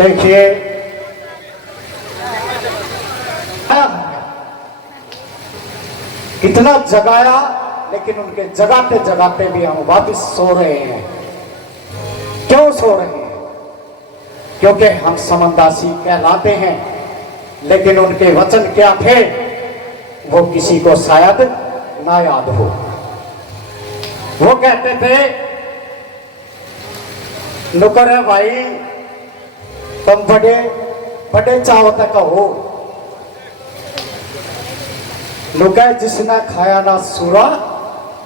देखिए कितना जगाया, लेकिन उनके जगाते जगाते भी हम वापस सो रहे हैं। क्यों सो रहे हैं? क्योंकि हम समंदासी कहलाते हैं, लेकिन उनके वचन क्या थे वो किसी को शायद ना याद हो। वो कहते थे, नुकर है भाई, तुम बड़े बड़े चाव तक हो। नुका जिसने खाया ना सूरा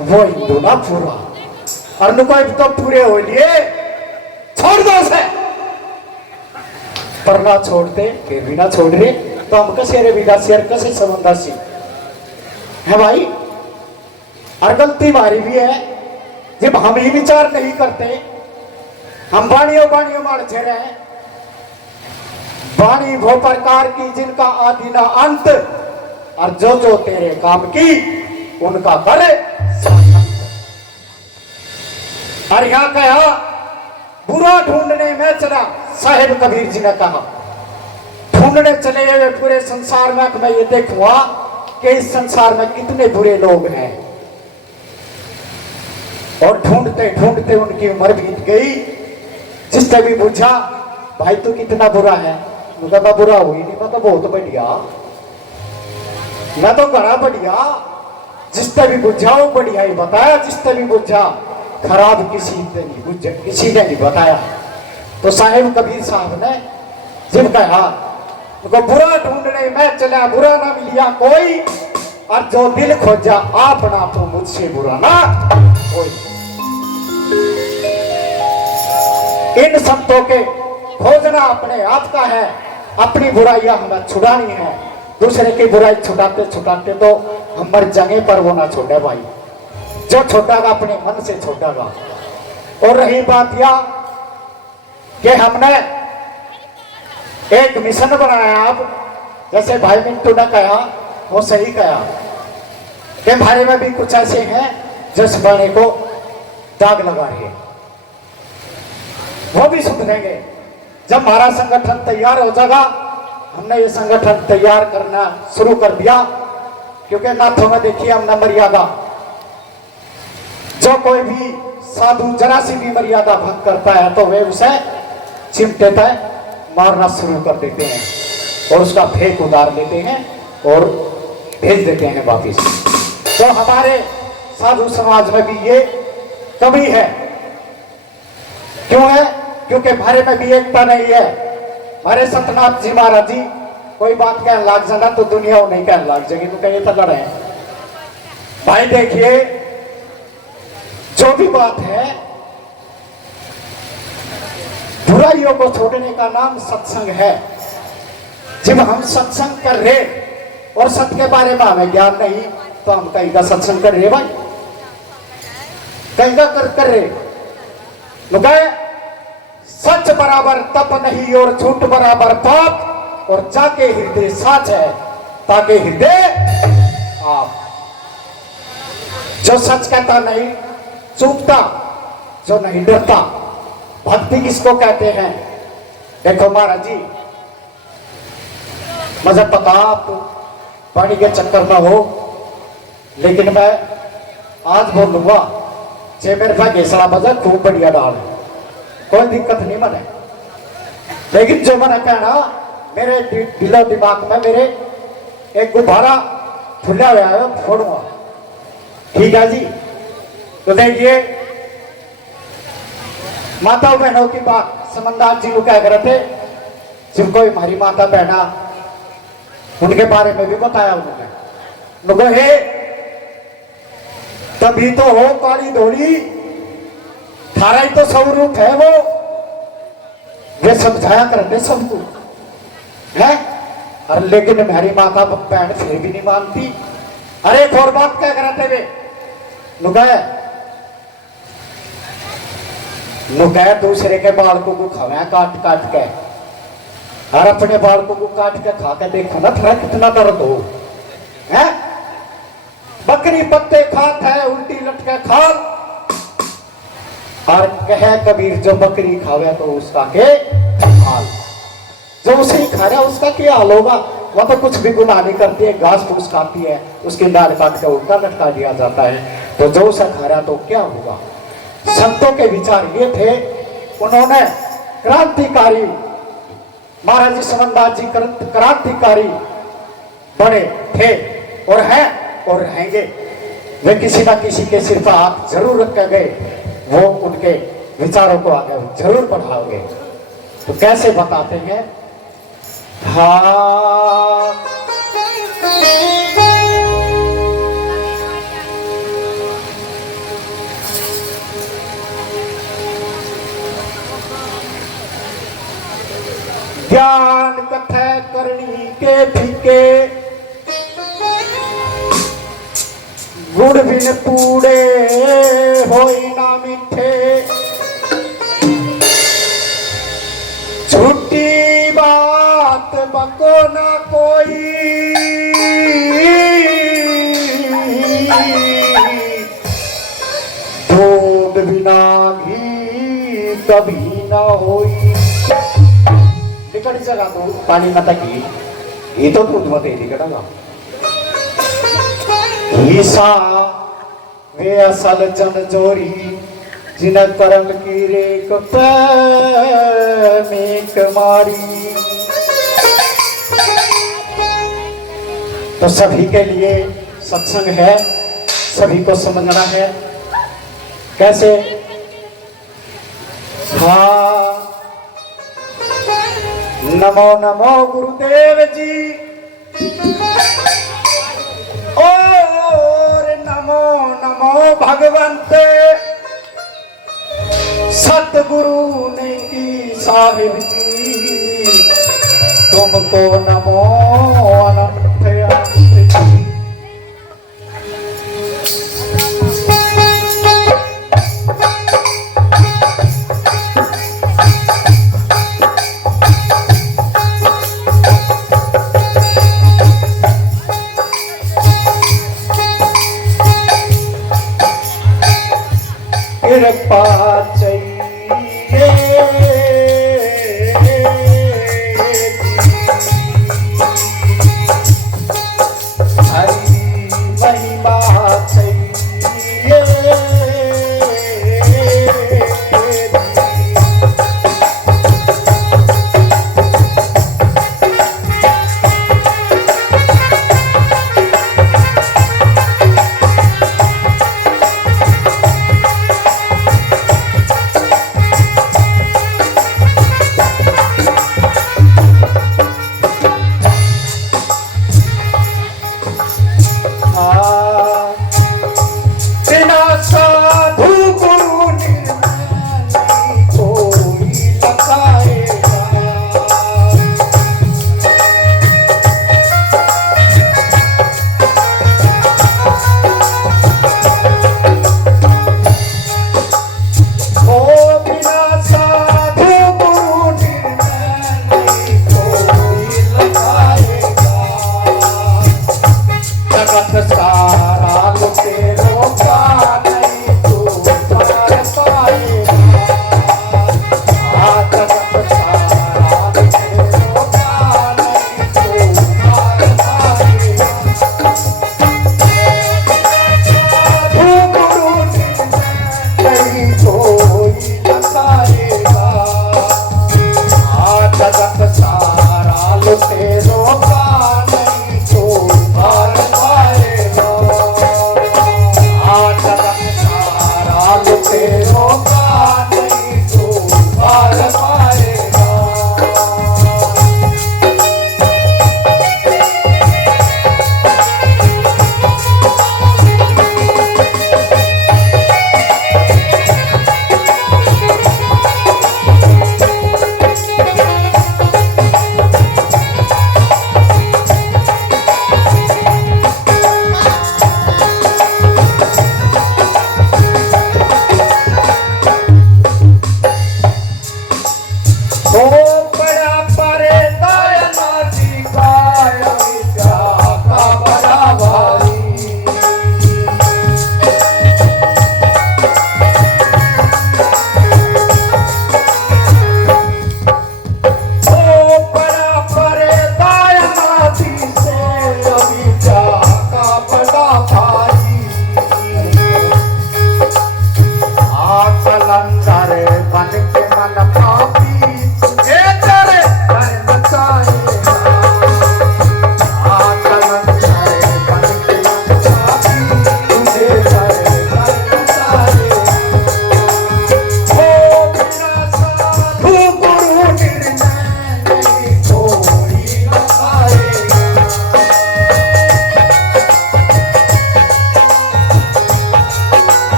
वो हिंदू ना पूरा। और नुका तो पूरे हो लिए, छोड़ दो उसे। पर ना छोड़ते, फिर भी ना छोड़ रहे, तो हम कैसे रे विदासी और कैसे समंदासी है भाई। और गलती हमारी भी है जब हम ही विचार नहीं करते। हम बाणियों बाणियों मारते रहे। वाणी वो प्रकार की जिनका आदि ना अंत, और जो जो तेरे काम की उनका करे। और यहां कहा बुरा ढूंढने में चला, साहिब कबीर जी ने कहा ढूंढने चले हुए पूरे संसार में मैं ये देखूंगा कि इस संसार में कितने बुरे लोग हैं। और ढूंढते ढूंढते उनकी उम्र बीत गई। जिसने भी पूछा भाई तू कितना बुरा है, मैं बुरा हुई नहीं, मैं तो बहुत बढ़िया, मैं तो बड़ा बढ़िया। जिसने भी बुझा वो बढ़िया ही बताया, जिसने भी बुझा खराब किसी ने नहीं बताया। तो साहिब कबीर साहब ने जब कहा तो बुरा ढूंढने में चला, बुरा ना मिलिया कोई, और जो दिल खोजा अपना तो मुझसे बुरा ना कोई। इन संतों के खोजना अपने आप का है, अपनी बुराइयां हमें छुड़ानी है। दूसरे की बुराई छुड़ाते छुड़ाते तो हम मर जाएंगे, पर वो ना छोड़े भाई। जो छोड़ेगा अपने मन से छोड़ेगा। और रही बात यह कि हमने एक मिशन बनाया। आप जैसे भाई मिंटू ने कहा वो सही कहा कि हमारे में भी कुछ ऐसे हैं जो इस बाणे को दाग लगा रहे हैं। वो भी सुधरेंगे जब हमारा संगठन तैयार हो जाएगा। हमने ये संगठन तैयार करना शुरू कर दिया, क्योंकि नाथों में देखिए हमने मर्यादा, जो कोई भी साधु जरा सी भी मर्यादा भंग करता है तो वे उसे चिमटे तय मारना शुरू कर देते हैं और उसका फेंक उतार देते हैं और भेज देते हैं वापिस। तो हमारे साधु समाज में भी ये कमी है। क्यों है? क्योंकि हमारे में भी एकता नहीं है। हमारे सतनाथ जी महाराज जी कोई बात कहने लग जाना तो दुनिया नहीं कहने लग जाएगी, तो कहीं तक लड़े भाई। देखिए जो भी बात है, बुराइयों को छोड़ने का नाम सत्संग है। जब हम सत्संग कर रहे और सत्य के बारे में हमें ज्ञान नहीं, तो हम कहीं का सत्संग कर रहे भाई, कहीं का कर रहे। तो कहे सच बराबर तप नहीं और झूठ बराबर पाप, और जाके हृदय साच है ताके हृदय आप। जो सच कहता नहीं चूकता, जो नहीं डरता। भक्ति किसको कहते हैं? देखो महाराज जी, मुझे पता आप पानी के चक्कर में हो, लेकिन मैं आज बोलूंगा जे मेरे पास घेसड़ा बजा खूब बढ़िया डाल, कोई दिक्कत नहीं मने। लेकिन जो मैंने कहना मेरे दिलो दिमाग में मेरे एक गुब्बारा फुला हुआ है, फोड़ूंगा। ठीक है जी? तो देखिए माता बहनों की बात समंदास जी को क्या कर रहे थे, जिनको हमारी माता बहना उनके बारे में भी बताया उन्होंने। हे तभी तो हो काली धोली, थारा ही तो स्वरूप है वो। वे समझाया करते सबको है। अरे लेकिन हमारी माता बहन फिर भी नहीं मानती। अरे एक और बात क्या करते वे नुकाया दूसरे के बालकों को खावे काट काट के, और अपने बालकों को काट के खा के देखो ना थोड़ा कितना दर्द हो है। बकरी पत्ते खात है उल्टी लटके खात, और कहे कबीर जो बकरी खावे तो उसका के हाल। खा रहा है उसका क्या हाल होगा। वह तो कुछ भी गुनाह नहीं करती है, घास फूस खाती है, उसके डाल काट के उल्टा लटका दिया जाता है। तो जो उसे खा रहा तो क्या होगा। संतों के विचार ये थे, उन्होंने क्रांतिकारी महाराज समनदास जी क्रांतिकारी बने थे और हैं और रहेंगे। वे किसी ना किसी के सिर पर हाथ जरूर रख गए, वो उनके विचारों को आगे जरूर बढ़ाओगे। तो कैसे बताते हैं। हाँ ज्ञान कथा करनी के फीके, गुड़ बिन पूड़े होई ना मीठे, झूठी बात बको ना कोई, दूध बिना घी कभी ना होई। निकट जगह तो पानी मत घी, ये तो दूध मत निकटेगा। ईसा वे असल जन जोरी, जिन कर्म की रेख में मारी। तो सभी के लिए सत्संग है, सभी को समझना है। कैसे। हाँ नमो नमो गुरुदेव जी, और नमो नमो भगवंत सतगुरु ने की साहिब जी, तुमको नमो अनंत अनंत जी। कृपा चाहिए हरि महिमा चाहिए। बिना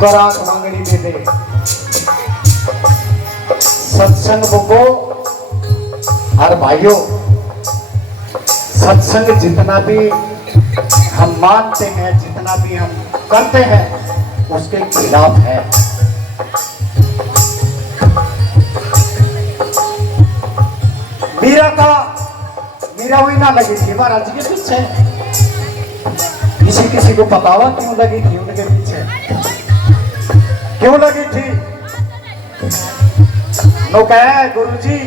शुक्रात मांगड़ी दे दे सत्संग बुको और भाइयों, सत्संग जितना भी हम मानते हैं, जितना भी हम करते हैं, उसके खिलाफ है। मीरा हुई ना लगी थी महाराज जी के पीछे। किसी को पता हुआ क्यों लगी थी उनके पीछे? क्यों लगी थी? नो कहे गुरुजी,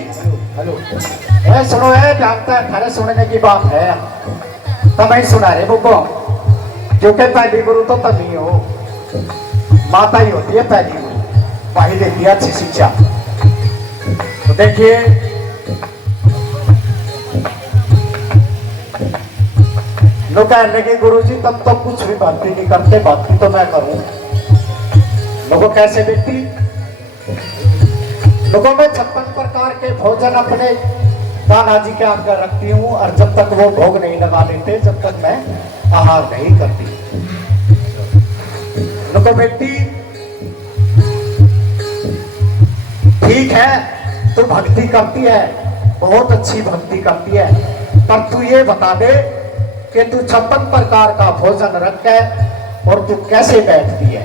हेलो ए सुनो, ए जानता है थारे सुनने की बात है तो मैं सुना रे बुको, क्योंकि पहली गुरु तो तुम ही हो, माता ही होती है पहली गुरु, वही देती है अच्छी शिक्षा। तो देखिए लोग कह लगे गुरुजी तब तो कुछ भी भक्ति नहीं करते, भक्ति तो मैं करूं। लोगों कैसे व्यक्ति, लोगों में 56 प्रकार के भोजन अपने कान्हा जी के आगे रखती हूँ, और जब तक वो भोग नहीं लगा देते तब तक मैं आहार नहीं करती। लोगों व्यक्ति ठीक है तू भक्ति करती है, बहुत अच्छी भक्ति करती है, पर तू ये बता दे कि तू 56 प्रकार का भोजन रख है और तू कैसे बैठती है,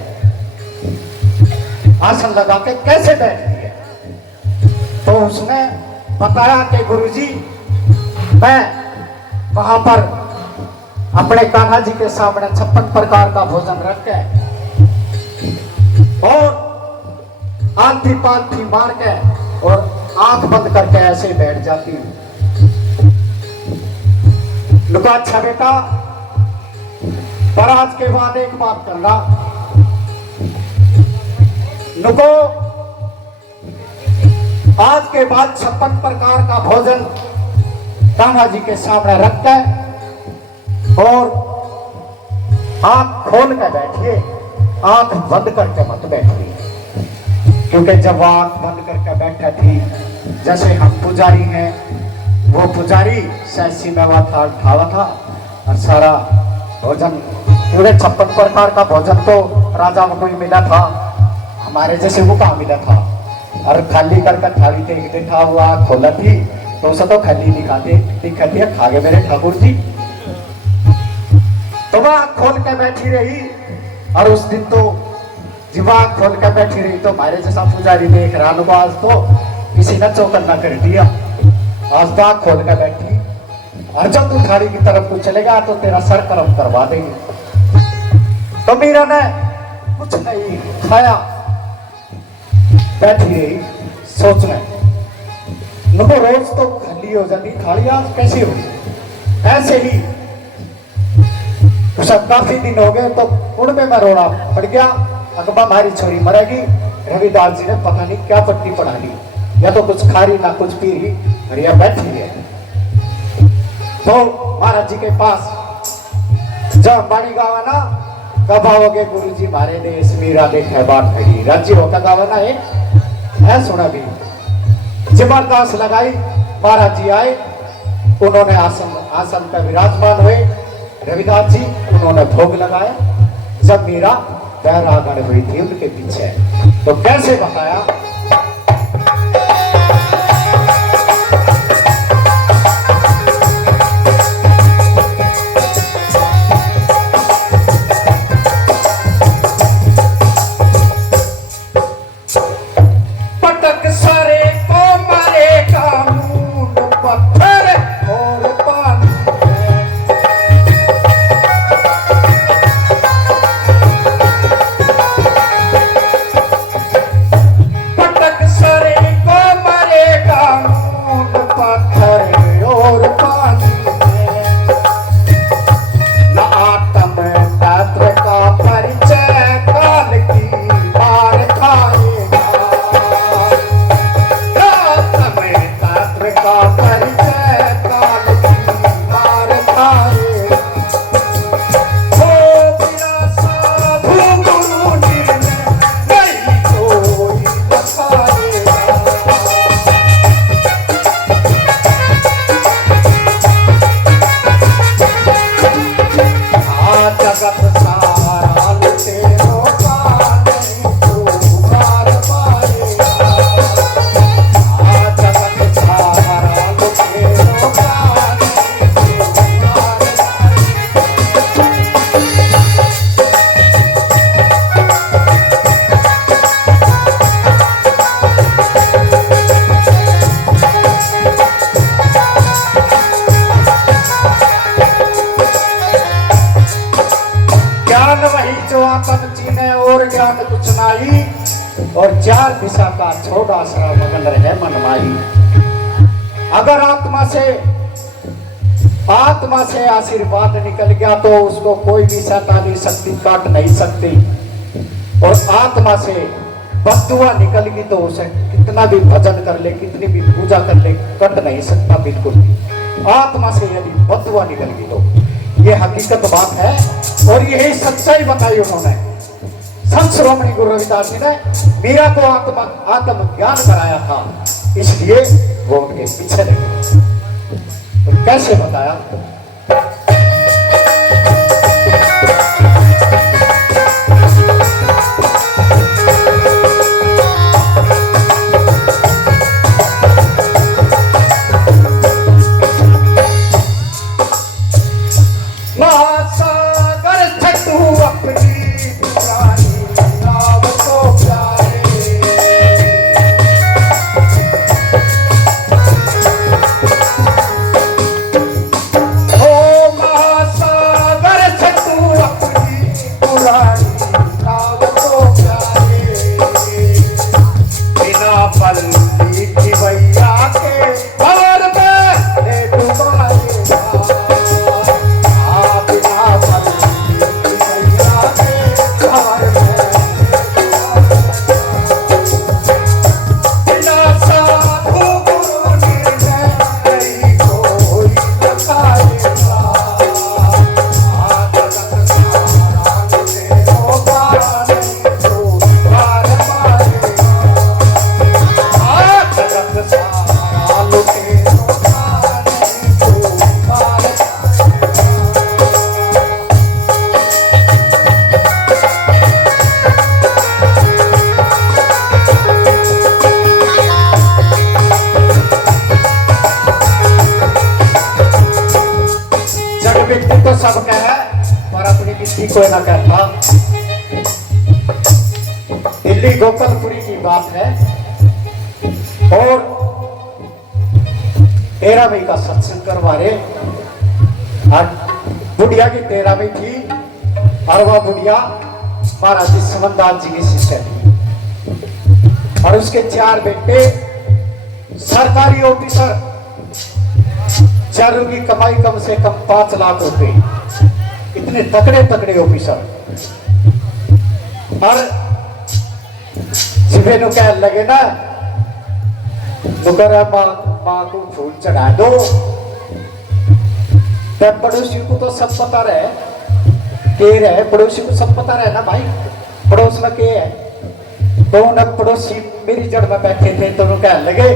आसन लगा के कैसे बैठती है? तो उसने बताया कि गुरुजी मैं वहां पर अपने कान्हा जी के सामने 56 प्रकार का भोजन रख के और आंधी पांथी मार के और आंख बंद करके ऐसे बैठ जाती हूँ। लुका अच्छा बेटा, पर आज के बाद एक बात करना, नुको आज के बाद 56 प्रकार का भोजन कान्हा जी के सामने रख के और आंख खोल के बैठिए, आंख बंद करके मत बैठिए। क्योंकि जब आंख बंद करके बैठा थी, जैसे हम पुजारी हैं, वो पुजारी सहसी में थाल ठावा था और सारा भोजन, पूरे 56 प्रकार का भोजन तो राजा को ही मिला था, हमारे जैसे वो कहाँ मिला था। और खाली करके थाली देखते था, वो आँख खोला थी तो उसे तो खाली दिखाती है, खागे मेरे ठाकुर जी। तो वह आँख खोल के बैठी रही, और उस दिन तो जब आँख खोल के बैठी रही तो हमारे जैसा पुजारी देख रहा, लो आज तो किसी ने चौकन्ना कर दिया, आज तो आँख खोल के बैठी, और जब तू थाली की तरफ को चलेगा तो तेरा सर कर्म करवा देंगे। तो मीरा ने कुछ नहीं खाया, बैठी रही सोचने, नुको रोज तो खाली हो जाती थाली, आज कैसे हो? ऐसे ही उसे काफी दिन हो गए तो उनमें मैं रोना पड़ गया, अकबा हमारी छोरी मरेगी। रविदास जी ने पता नहीं क्या पट्टी पढ़ा ली, या तो कुछ खा रही ना कुछ पी रही, बढ़िया बैठी है। तो महाराज जी के पास जब बाड़ी गावा ना, कब आओगे गुरु जी मारे देश, मीरा देखे बात खड़ी, राज्य होकर गावा ना है सुना भी। जबरदस्त लगाई, महाराज जी आए, उन्होंने आसन पर विराजमान हुए, रविदास जी उन्होंने भोग लगाया। जब मीरा बैरागढ़ हुई थी उनके पीछे, तो कैसे बताया? और चार दिशा का छोटा सा मगन रहे मनमाई। अगर आत्मा से आशीर्वाद निकल गया तो उसको कोई भी शैतानी शक्ति काट नहीं सकती, और आत्मा से बददुआ निकल गई तो उसे कितना भी भजन कर ले, कितनी भी पूजा कर ले, कट नहीं सकता बिल्कुल भी। आत्मा से यदि बददुआ निकल गई तो ये हकीकत बात है, और यही सच्चाई बताई उन्होंने। संत श्रोमणी गुरु रविदास जी ने मीरा को आत्म ज्ञान कराया था, इसलिए वो उनके पीछे लगे। तो कैसे बताया? सबका है पर अपनी किसी को ना कहता। दिल्ली गोपालपुरी की बात है, और 13वीं का सत्संग करवा रहे। बुढ़िया की 13वीं थी, और वह बुढ़िया महाराज जी समनदास जी की शिष्य थी, और उसके 4 बेटे सरकारी ऑफिसर, चारों की कमाई कम से कम 5 लाख रुपए, इतने तकड़े तकड़े ऑफिसर। और जिबे नु कह लगे ना, माँ को फूल चढ़ा दो। तब पड़ोसी को तो सब पता रहे के रहे, पड़ोसी को सब पता रहे ना भाई पड़ोस में के है। तो उन पड़ोसी मेरी जड़ में बैठे थे, तो उन्होंने कह लगे,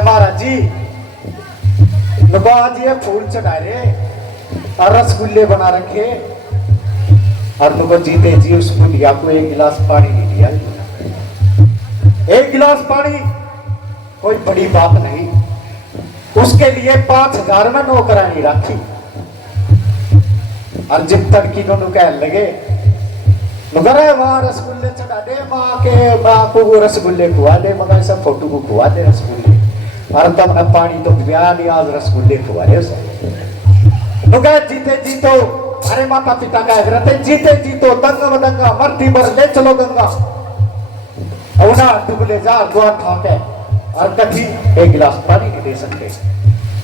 महाराज जी आज ये फूल चढ़ा रहे और रसगुल्ले बना रखे, और नुको जीते जी उस बुढ़िया को 1 गिलास पानी नहीं दिया। 1 गिलास पानी कोई बड़ी बात नहीं, उसके लिए 5000 में नौकरानी रखी। और जब तक की दोनों कह लगे, वहां रसगुल्ले चढ़ा दे, माँ को वो रसगुल्ले खुआ दे, मगर सब फोटो को खुआ दे रसगुल्ले, और तब न पानी तो ब्याह नहीं, आज रसगुल्ले खुआ रहे जीते जीतो। अरे माता पिता का रहते, जीते जीतो दंगा दंगा मरती बर ले चलो गंगा, ना डुबले जा द्वार खाते, और कभी 1 गिलास पानी नहीं दे सकते।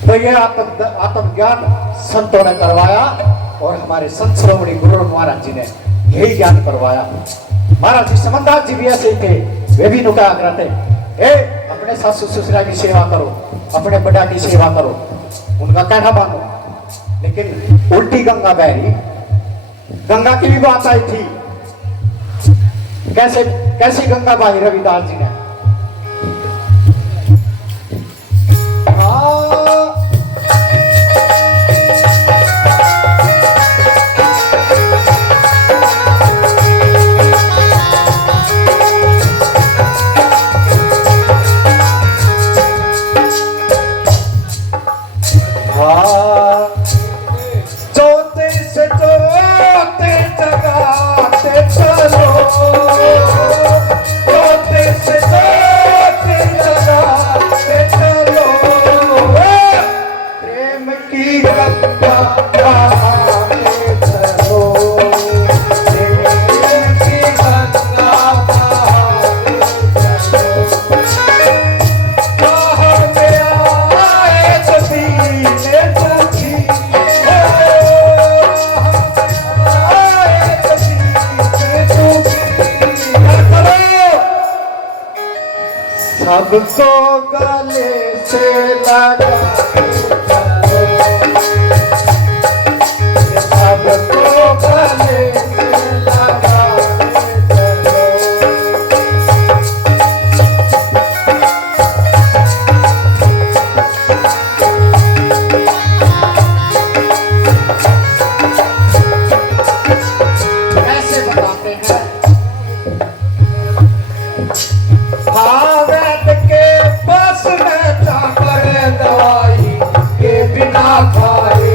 तो ये आत्म ज्ञान संतों ने करवाया, और हमारे संत श्रोमणी गुरु महाराज जी ने यही ज्ञान करवाया। महाराज जी समनदास जी भी ऐसे ही थे, वे भी नुका करते, अपने सासू ससुरा की सेवा करो, अपने बड़ा की सेवा करो, उनका कहना मानो। लेकिन उल्टी गंगा बह रही, गंगा की भी बात आई थी। कैसी गंगा बही रविदास जी ने? ज्योतिष जगाते चलो, ज्योतिष सबको गले से लगा सबको गले से लगा कैसे बताते हैं वैद के पास में जाकर दवाई के बिना खाए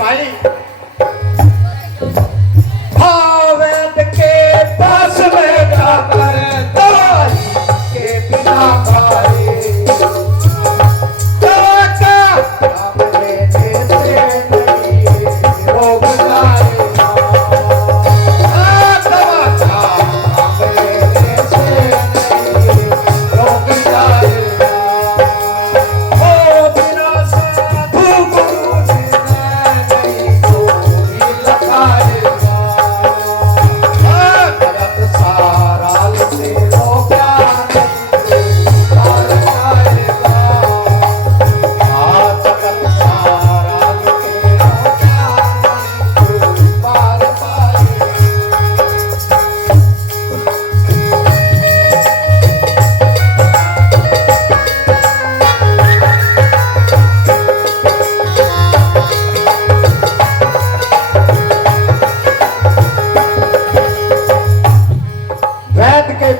भाई वैद के पास में जाकर दवाई के बिना खाए दवा का नाम लेने से नहीं रोग जाएगा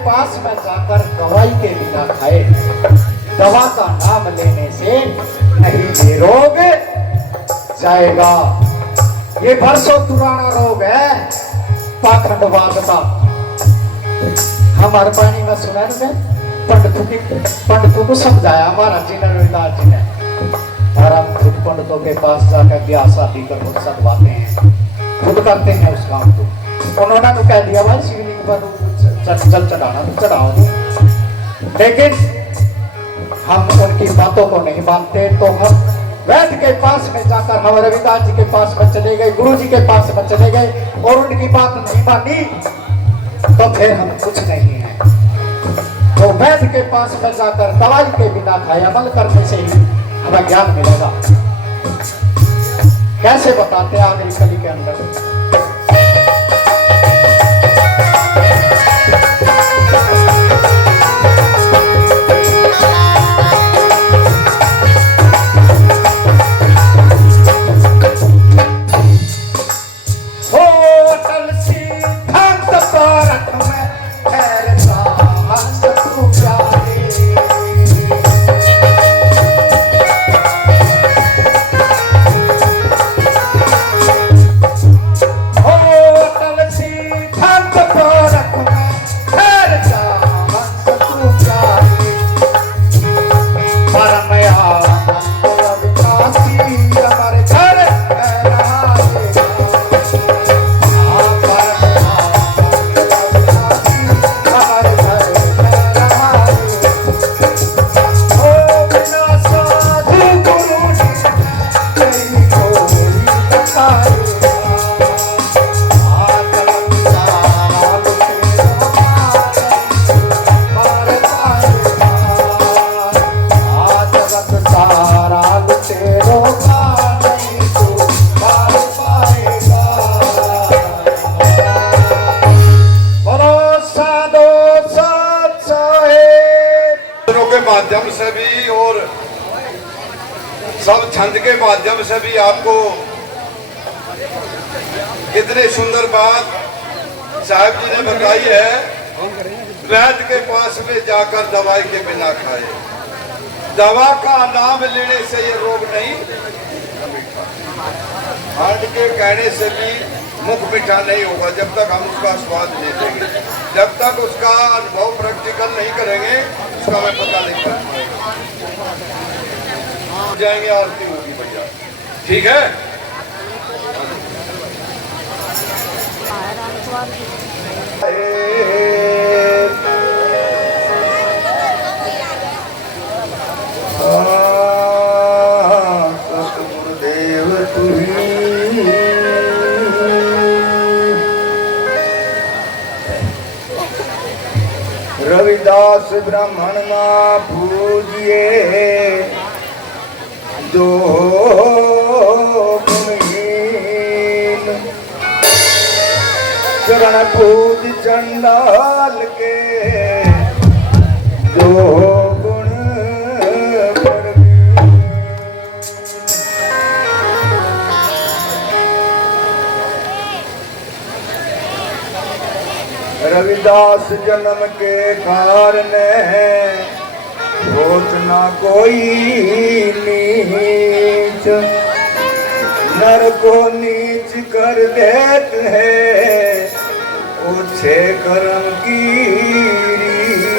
पास में जाकर दवाई के बिना खाए दवा का नाम लेने से नहीं ये रोग जाएगा। ये बरसों पुराना रोग है पाखंडवाद का। हमारे पानी में सुना ने पंडितों को समझाया हमारा जिला जी ने और हम खुद पंडितों के पास जाकर ब्याह शादी कर खुद सदवाते हैं खुद करते हैं उस काम को। उन्होंने तो कह दिया भाई शिवलिंग पर जल चढ़ाना तो चढ़ाओ, लेकिन हम उनकी बातों को नहीं मानते तो हम वैद्य के पास में जाकर हम रविदास जी के पास में चले गए, गुरु जी के पास में चले गए और उनकी बात नहीं मानी तो फिर हम कुछ नहीं है। तो वैद्य के पास में जाकर दवाई के बिना खाए अमल करने से ही हमें ज्ञान मिलेगा। कैसे बताते हैं आखिरी कली के अंदर माध्यम से भी और सब छंद के माध्यम से भी आपको कितनी सुंदर बात साहब जी ने बताई है। वैद्य के पास में जाकर दवाई के बिना खाए, दवा का नाम लेने से ये रोग नहीं हार्ट के कहने से भी मुख मीठा नहीं होगा जब तक हम उसका स्वाद नहीं लेंगे, जब तक उसका अनुभव प्रैक्टिकल नहीं करेंगे उसका हमें पता नहीं कर जाएंगे। आरती होगी भैया, ठीक है। गुरुदेव तुम्ही रविदास ब्राह्मण ना पूजिए दो गुणहीन, चरण पूज चंडाल के दो गुण प्रवीण। रविदास जन्म के कारण होत ना कोई नीच, नर को नीच कर देते हैं ओछे कर्म की रीत।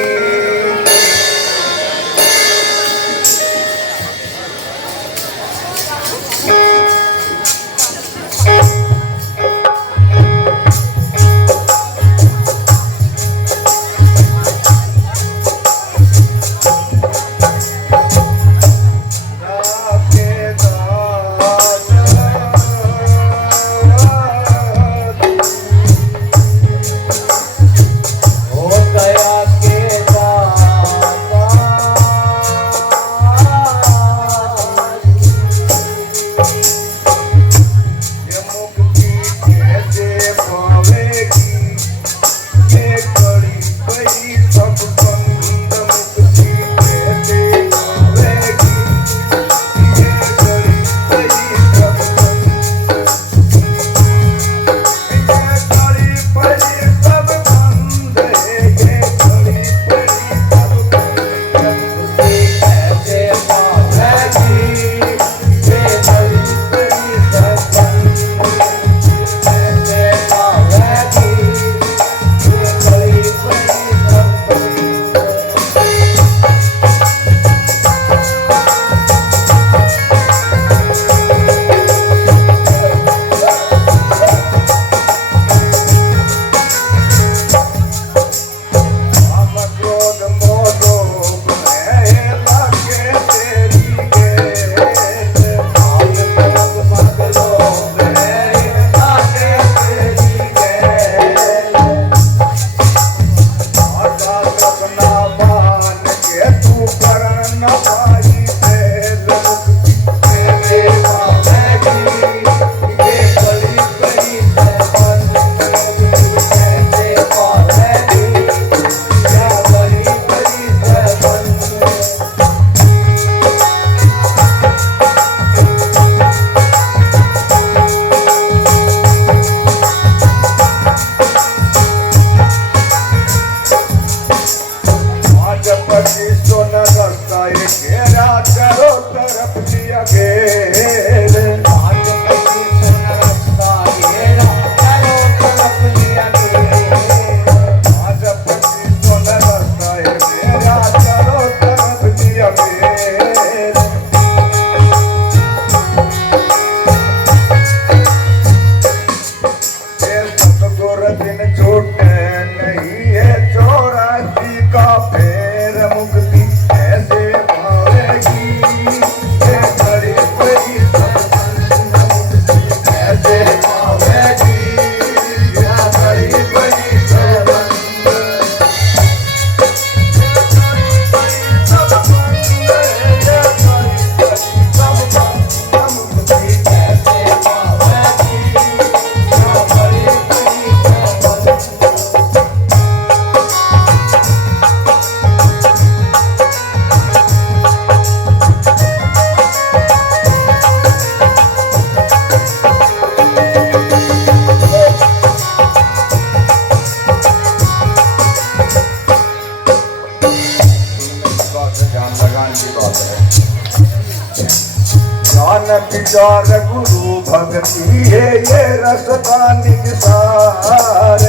विचार गुरु भक्ति है ये रस का निसार।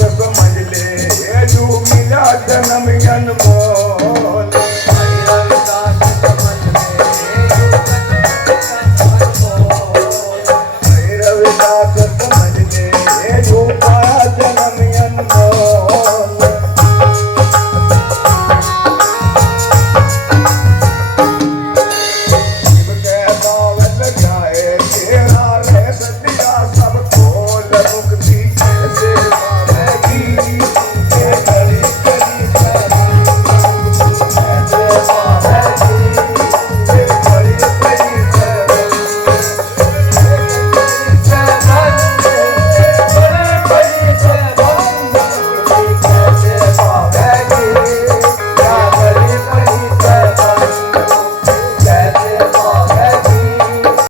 समझ ले ये जो मिला जन्म अनमोल